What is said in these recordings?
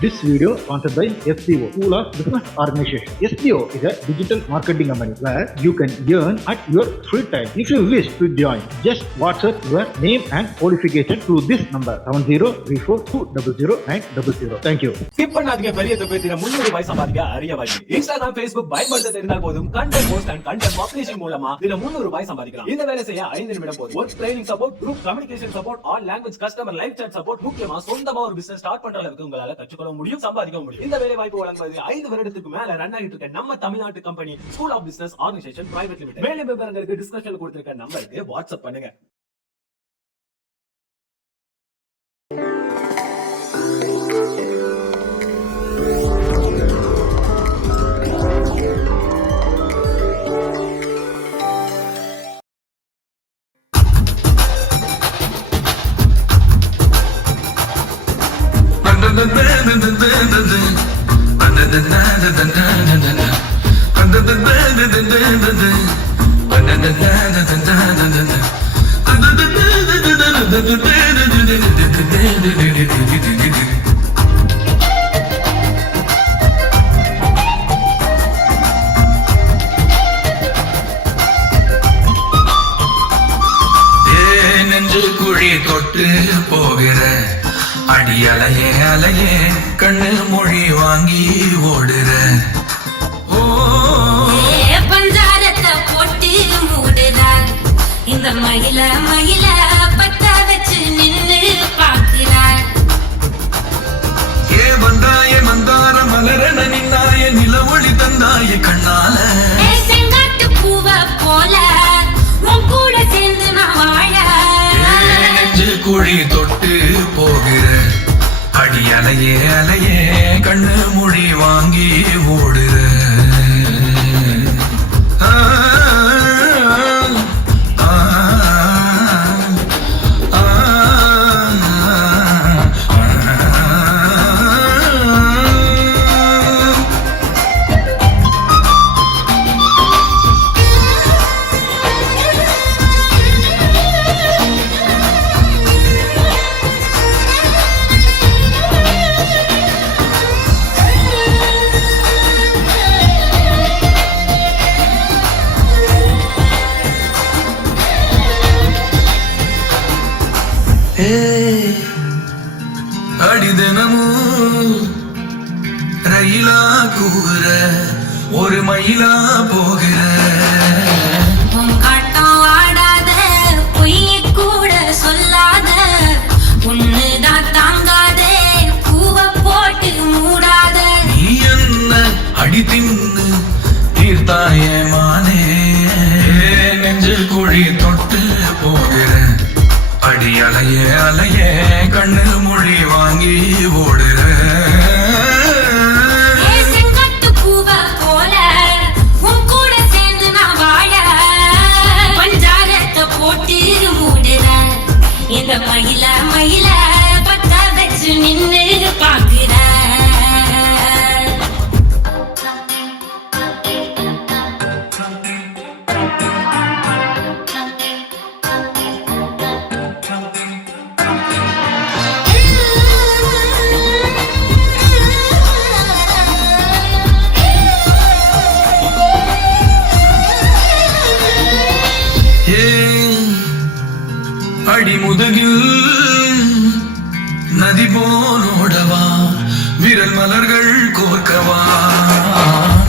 This video sponsored by SBO, School of Business Organization. SBO is a digital marketing company where you can earn at your free time. If you wish to join, just WhatsApp your name and qualification to this number 7034200900. Thank you. Skip பண்ணாதீங்க. பெரிய தொகையில 300 ரூபாய் சம்பாதிக்க அரிய வாய்ப்பு. Instagram, Facebook பயன்படுத்த தெரிந்தால் போதும். Content post and content publishing மூலமா தின 300 ரூபாய் சம்பாதிக்கலாம். இந்த வேலை செய்ய 5 நிமிடம் போதும். Work training support, group communication support, all language customer live chat support, முக்கியமா சொந்தமா ஒரு பிசினஸ் ஸ்டார்ட் பண்ற அளவுக்கு உங்களால கற்றுக்கொள்ள முடியும், சம்பாதிக்க முடியும். இந்த வேலை வாய்ப்பு வழங்குவது 5 வருடத்துக்கு மேல ரன் ஆகிட்டு இருக்க நம்ம தமிழ்நாட்டு company school of business organisation private limited. மேலும் விவரங்களுக்கு டிஸ்கிரிப்ஷன்ல கொடுத்திருக்க நம்பருக்கு வாட்ஸ்அப் பண்ணுங்க. நெஞ்சு குழி தொட்டு போகிற அடி அலையே அலையே கண்ணு மொழி வாங்கி ஓடுற பஞ்சாரத்தை போட்டு மூடுறார் இந்த மயில மயில பத்த வச்சு நின்று பார்க்கிறார். ஏ வந்தாய மந்தார மலரன நின்னாய நில ஒளி தந்தாய கண்ணால செங்காட்டு பூவ போல உன் கூட சேர்ந்து நான் வாழ. நெஞ்சு குழி தொட்டு போகிற அடி அலையே அலையே கண்ணு மொழி வாங்கி ஓடுற அடிதினமும் ரயிலா கூற ஒரு மயிலா போகிற காட்டம் ஆடாத பொய்ய கூட சொல்லாத ஒண்ணுதான் தாங்காதே பூவ போட்டு மூடாத நீ என்ன அடி தின்னு தீர்த்தாயே மானே நெஞ்சு குழி தொட்டு போகிற அடி அலையே அலையே கண்ணு மொழி வாங்கி ஓடுற செங்காட்டு பூவ போல உன் கூட சேர்ந்து நான் வாழ. பஞ்சாரத்தை போட்டு மூடுற இந்த மயில மயில பத்த வச்சு நின்று பார்க்கிற. அடி முதுகில் நதி போனோடவா விரல் மலர்கள் கோர்க்கவா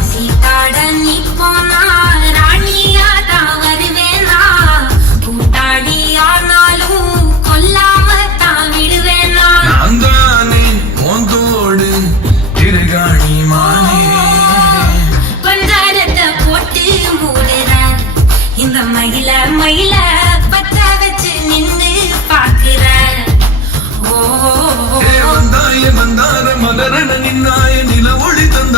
சீதாட நீ போனா ராணியா தான் வருவேனா கூட்டாளி ஆனாலும் கொல்லாம தான் விடுவேனா. நான் தானே மோந்தோடு திருகாணி மானே பஞ்சாரத்தை போட்டு மூடுற இந்த மயில மயில பத்த வச்சு நின்று பார்க்கிற. வந்தாய மந்தார மலரன நின்னாய நில ஒளி தந்த